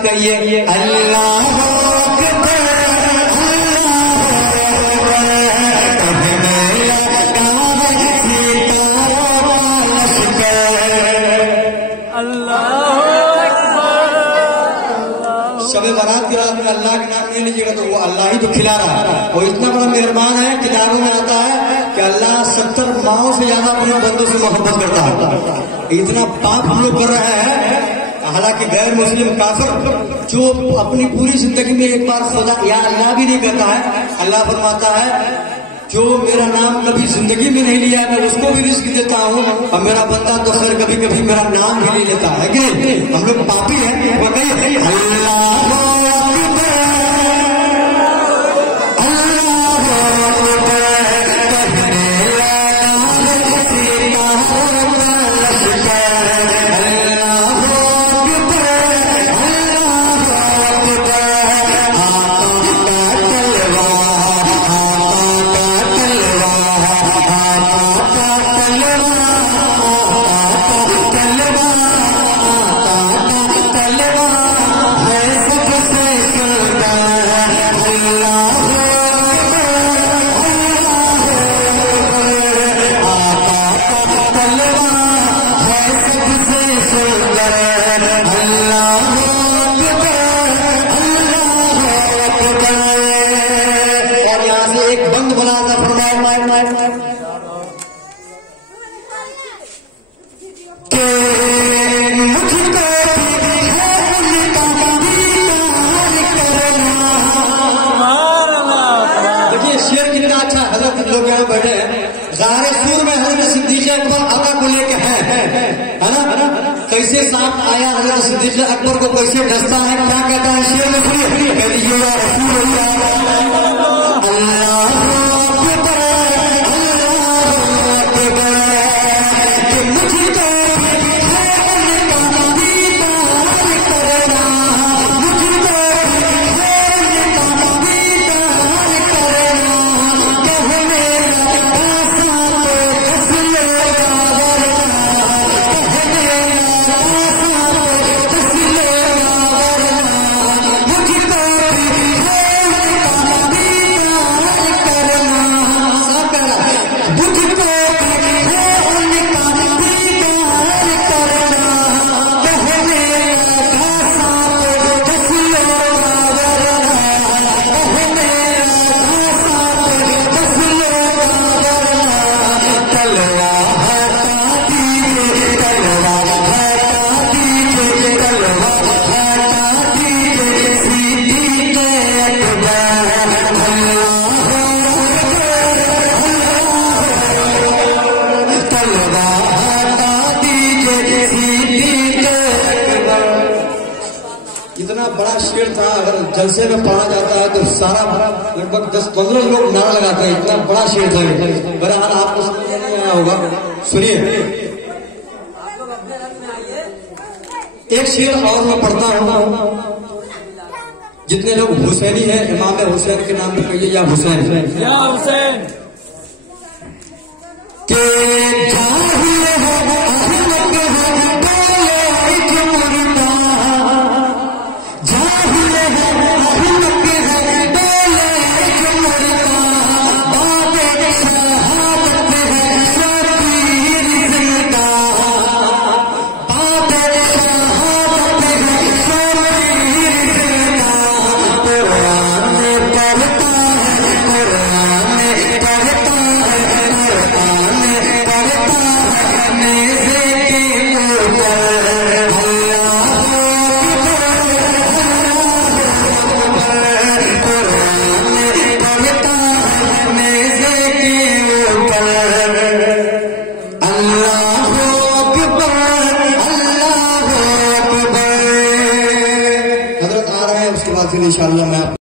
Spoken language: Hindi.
साथ कहिए अल्लाह शबे बारात की रात में अल्लाह के नाम नहीं लीजिएगा तो वो अल्लाह ही तो खिला रहा है। वो इतना बड़ा मेहरबान है, किताबों में आता है कि अल्लाह 70 माओं से ज्यादा अपने बंदों से मोहब्बत करता है। इतना पाप हम लोग कर रहे हैं, हालांकि गैर मुस्लिम काफिर जो अपनी पूरी जिंदगी में एक बार खुदा या अल्लाह भी नहीं कहता है, अल्लाह फरमाता है जो मेरा नाम कभी जिंदगी में नहीं लिया मैं उसको भी रिस्क देता हूँ, और मेरा बंदा तो खैर कभी कभी मेरा नाम भी नहीं लेता है कि हम लोग पापी हैं। वो कहीं अल्लाह कैसे साथ आया हजरत सिद्दीक अकबर को कैसे डसता है, क्या कहता है शेर में जलसे में पढ़ा जाता है तो सारा लगभग 10-15 लोग नारा लगाते हैं, इतना बड़ा शेर था। बहरहाल आपको समझ नहीं आया होगा, सुनिए एक शेर और मैं पढ़ता हूँ। जितने लोग हुसैनी हैं इमाम हुसैन के नाम पे कहिए या हुसैन या हुसैन इंशाअल्लाह मैं